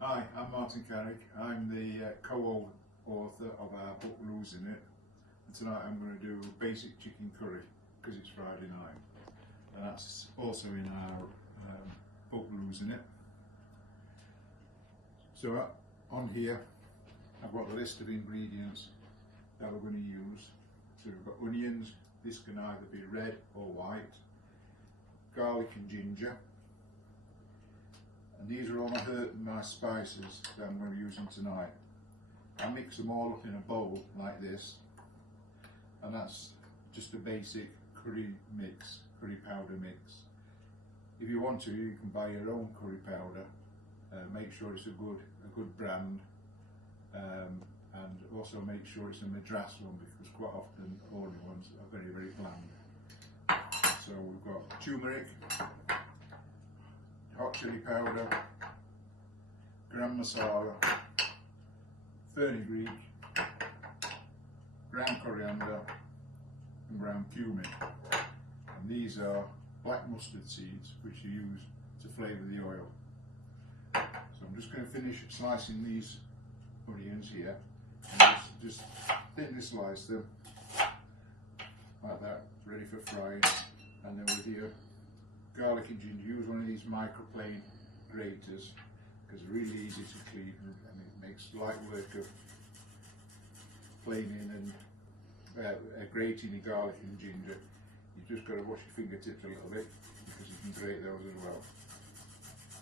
Hi, I'm Martin Carrick. I'm the co-author of our book Losing It, and tonight I'm going to do basic chicken curry because it's Friday night, and that's also in our book Losing It. So on here I've got a list of ingredients that we're going to use. So we've got onions, this can either be red or white, garlic and ginger, and these are all my spices that I'm going to be using tonight. I mix them all up in a bowl like this, and that's just a basic curry mix, curry powder mix. If you want to, you can buy your own curry powder. Make sure it's a good brand, and also make sure it's a Madras one, because quite often ordinary ones are very, very bland. So we've got turmeric, hot chili powder, garam masala, fenugreek, ground coriander and ground cumin. And these are black mustard seeds which you use to flavour the oil. So I'm just going to finish slicing these onions here, and just thinly slice them like that, ready for frying. And then with your garlic and ginger, use one of these microplane graters because they're really easy to clean, and it makes light work of planing and grating your garlic and ginger. You've just got to wash your fingertips a little bit because you can grate those as well.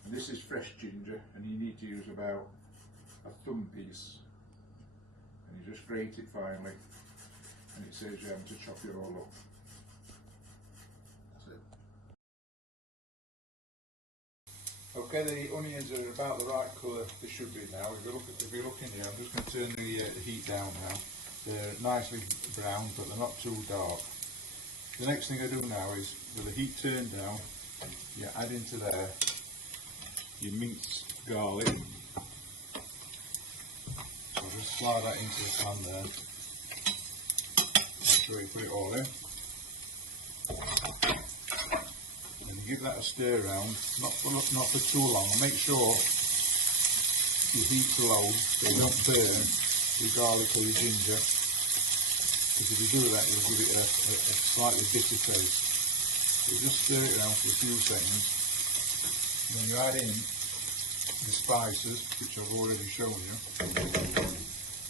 And this is fresh ginger, and you need to use about a thumb piece, and you just grate it finely, and it saves you having to chop it all up. That's it. Okay, the onions are about the right colour they should be now. If you look in here, I'm just going to turn the heat down now. They're nicely brown, but they're not too dark. The next thing I do now is, with the heat turned down, you add into there your minced garlic. So I'll just slide that into the pan there. Make sure you put it all in. And you give that a stir around, not for too long. And make sure your heat's low so you don't burn your garlic or your ginger. Because if you do that, you'll give it a slightly bitter taste. So you just stir it around for a few seconds. Then you add in the spices, which I've already shown you.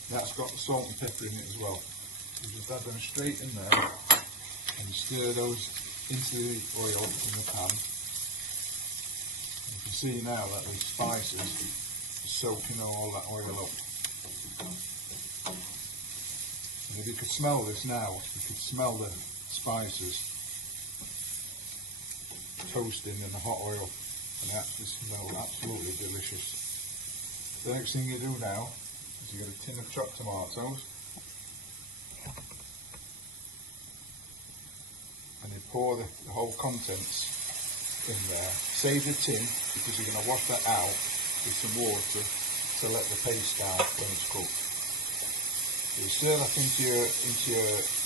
That's got the salt and pepper in it as well. So just add them straight in there and stir those into the oil in the pan. You can see now that the spices are soaking all that oil up. And if you could smell this now, you could smell the spices toasting in the hot oil, and that just smells absolutely delicious. The next thing you do now is you get a tin of chopped tomatoes, and you pour the whole contents in there. Save the tin because you're going to wash that out with some water to let the paste down when it's cooked. So you stir that into your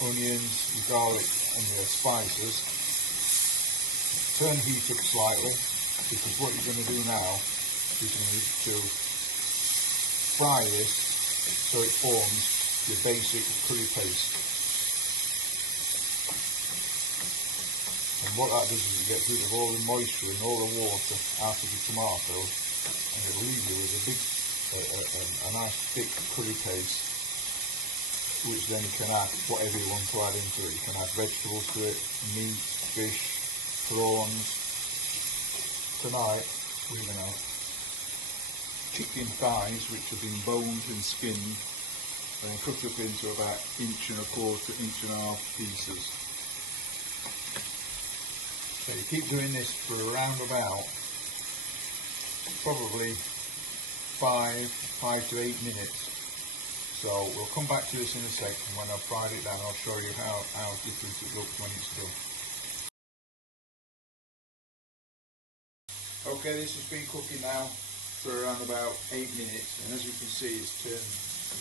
onions, your garlic and your spices. Turn the heat up slightly, because what you're going to do now is to fry this so it forms your basic curry paste. And what that does is it gets rid of all the moisture and all the water out of the tomatoes, and it'll leave you with a nice thick curry paste, which then you can add whatever you want to add into it. You can add vegetables to it, meat, fish, prawns. Tonight we're going to have chicken thighs which have been boned and skinned and cut up into about 1.25 inch, 1.5 inch pieces. So you keep doing this for around about probably 5 to 8 minutes. So we'll come back to this in a second. When I've fried it down, I'll show you how different it looks when it's done. Okay, this has been cooking now for around about 8 minutes, and as you can see it's turned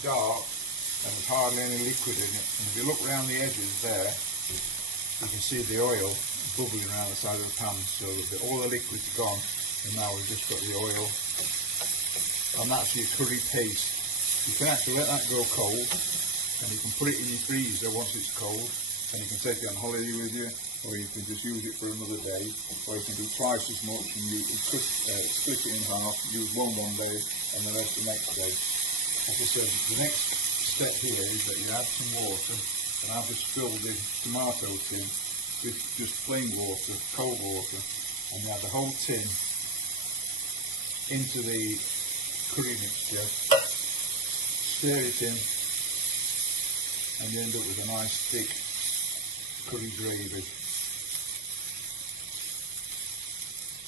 dark and there's hardly any liquid in it. And if you look around the edges there, you can see the oil bubbling around the side of the pan, so that all the liquid's gone, and now we've just got the oil and that's your curry paste. You can actually let that go cold, and you can put it in your freezer once it's cold, and you can take it on holiday with you, or you can just use it for another day, or you can do twice as much and you split it in half, use one day and the rest the next day. As I said, the next step here is that you add some water, and I've just filled the tomato tin with just plain water, cold water, and you add the whole tin into the curry mixture, stir it in, and you end up with a nice thick curry gravy.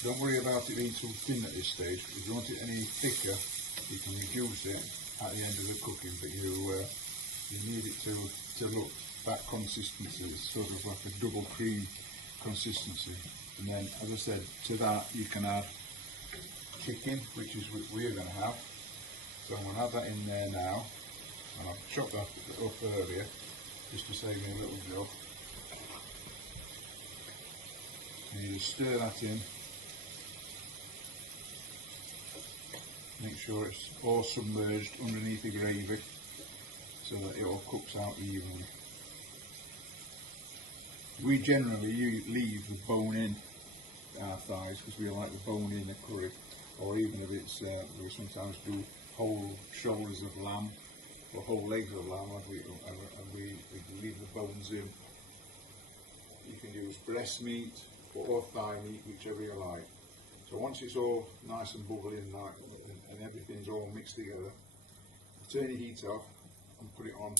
Don't worry about it being too thin at this stage. If you want it any thicker, you can reduce it at the end of the cooking, but you need it to look that consistency. It's sort of like a double cream consistency. And then, as I said, to that you can add chicken, which is what we're going to have. So I'm going to add that in there now, and I've chopped that up earlier just to save me a little job. And you just stir that in. Make sure it's all submerged underneath the gravy so that it all cooks out evenly. We generally leave the bone in our thighs because we like the bone in the curry, or even if it's, we sometimes do whole shoulders of lamb or whole legs of lamb, and we leave the bones in. You can use breast meat or thigh meat, whichever you like. So once it's all nice and bubbly and everything's all mixed together, turn the heat off and put it on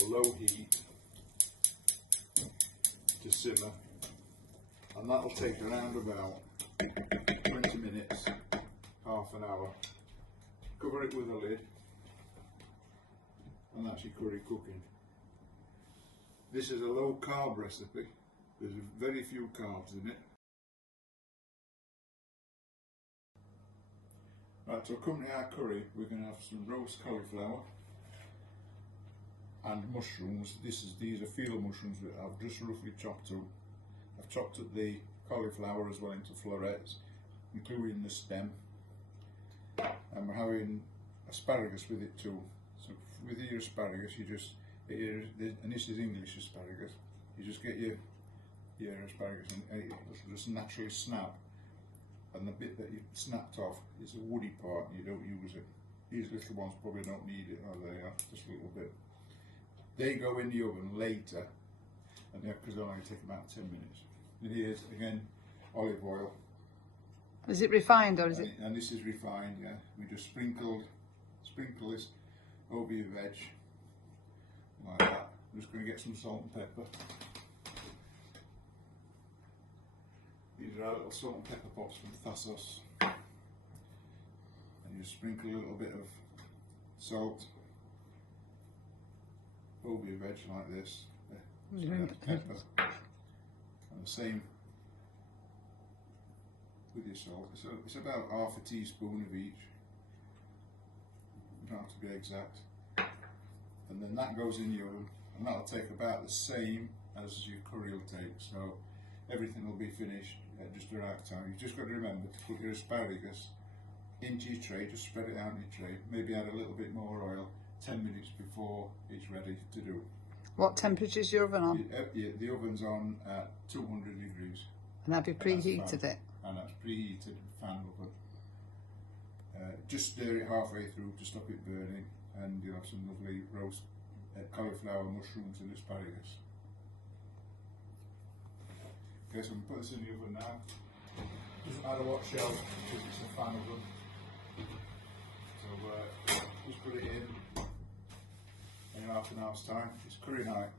a low heat to simmer, and that'll take around about 20 minutes, half an hour. Cover it with a lid, and that's your curry cooking. This is a low carb recipe. There's very few carbs in it. Right, to accompany our curry, we're going to have some roast cauliflower and mushrooms. These are field mushrooms that I've just roughly chopped up. I've chopped up the cauliflower as well into florets, including the stem. And we're having asparagus with it too. So with your asparagus, you just, and this is English asparagus, you just get your asparagus and it'll just naturally snap. And the bit that you snapped off is a woody part, and you don't use it. These little ones probably don't need it. Oh, they are, just a little bit. They go in the oven later, and because they'll only take about 10 minutes. And here's again olive oil. Is it refined or is it? And this is refined, yeah. We just sprinkle this over your veg like that. I'm just going to get some salt and pepper. These are our little salt and pepper pots from Thassos. And you sprinkle a little bit of salt over your veg like this. Pepper. And the same with your salt. So it's about half a teaspoon of each. You don't have to be exact. And then that goes in the oven, and that'll take about the same as your curry will take. So everything will be finished at just the right time. You've just got to remember to put your asparagus into your tray, just spread it out in your tray, maybe add a little bit more oil 10 minutes before it's ready to do. What temperature is your oven on? The oven's on at 200 degrees. And have you preheated it? And that's preheated fan oven. Just stir it halfway through to stop it burning, and you'll have some lovely roast cauliflower, mushrooms and asparagus. Okay, so I'm put this in the oven now. Doesn't matter what shell, because it's a fan oven. So just put it in half an hour's time. It's curry night.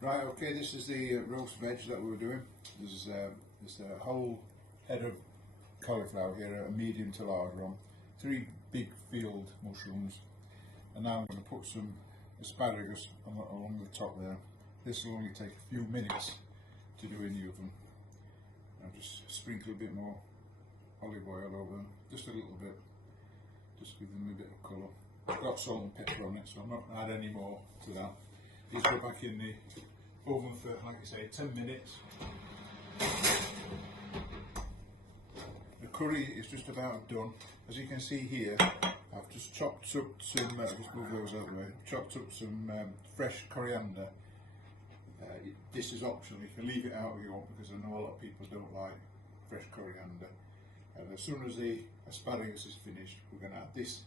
Right, okay, this is the roast veg that we were doing. There's a whole head of cauliflower here, a medium to large one, 3 big field mushrooms, and now I'm going to put some asparagus along the top there. This will only take a few minutes to do in the oven. I'll just sprinkle a bit more olive oil over them, just a little bit, just give them a bit of colour. It's got salt and pepper on it, so I'm not going to add any more to that. These go back in the oven for, like I say, 10 minutes. curry is just about done. As you can see here, I've just chopped up some, just move those out of the way, chopped up some fresh coriander. This is optional, you can leave it out if you want, because I know a lot of people don't like fresh coriander. And as soon as the asparagus is finished, we're going to add this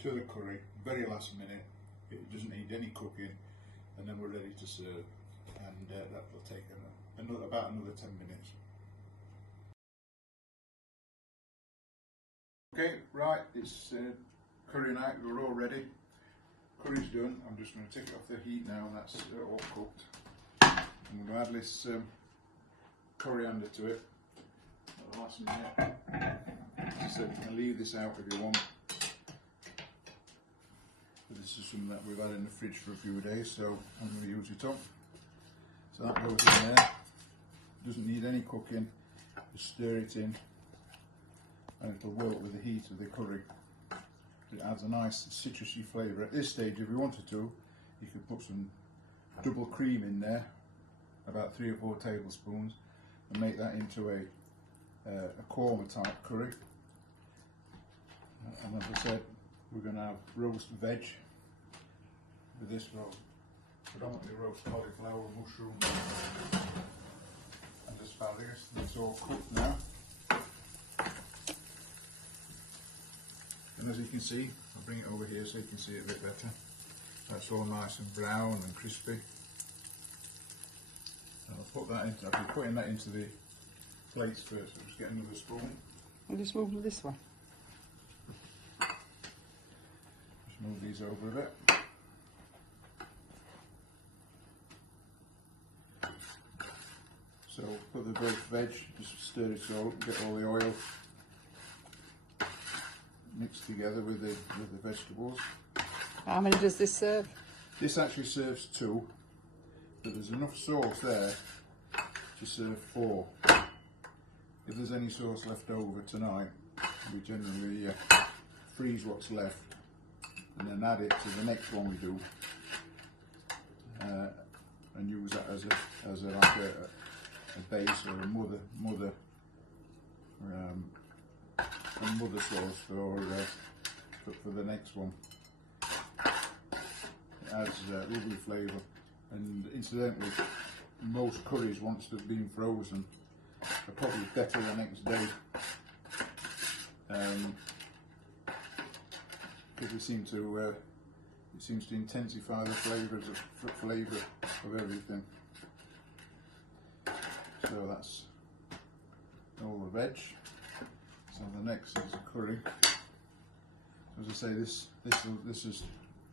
to the curry, very last minute. It doesn't need any cooking, and then we're ready to serve. And that will take about another 10 minutes. Okay, right, it's curry night, we're all ready. Curry's done, I'm just going to take it off the heat now, and that's all cooked. I'm going to add this coriander to it at the last minute. As I said, you can leave this out if you want. But this is something that we've had in the fridge for a few days, so I'm going to use it up. So that goes in there. Doesn't need any cooking, just stir it in, and it'll work with the heat of the curry. It adds a nice citrusy flavour. At this stage, if you wanted to, you could put some double cream in there, about 3 or 4 tablespoons, and make that into a korma type curry. And as I said, we're going to have roast veg with this, predominantly roast cauliflower, mushroom and asparagus. It's all cooked now. And as you can see, I'll bring it over here so you can see it a bit better. That's all nice and brown and crispy. And I'll put that into, I'll be putting that into the plates first. I'll just get another spoon. I'll just move them this way. Just move these over a bit. So put the roast veg, just stir it all up, get all the oil mixed together with the vegetables. How many does this serve? This actually serves 2, but there's enough sauce there to serve 4. If there's any sauce left over tonight, we generally freeze what's left and then add it to the next one we do, and use that as a base or a mother sauce for the next one. It adds lovely flavour, and incidentally, most curries, once they've been frozen, are probably better the next day, because it seems to intensify the flavour of everything. So that's all the veg. So the next is the curry. As I say, this is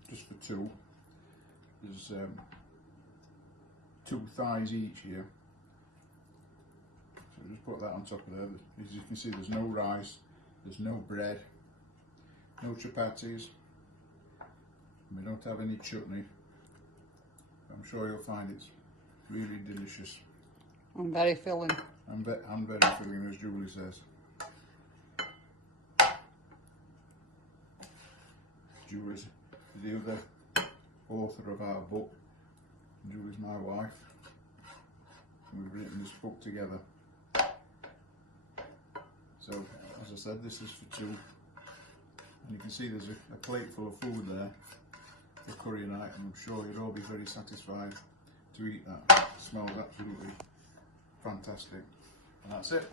just for 2. There's 2 thighs each here. So just put that on top of there. As you can see, there's no rice, there's no bread, no chapatis. We don't have any chutney. I'm sure you'll find it's really delicious. And very filling. And very filling, as Julie says. Julie's the other author of our book. Julie's my wife. We've written this book together. So, as I said, this is for 2. And you can see there's a plate full of food there for curry night, and I'm sure you'd all be very satisfied to eat that. It smells absolutely fantastic. And that's it.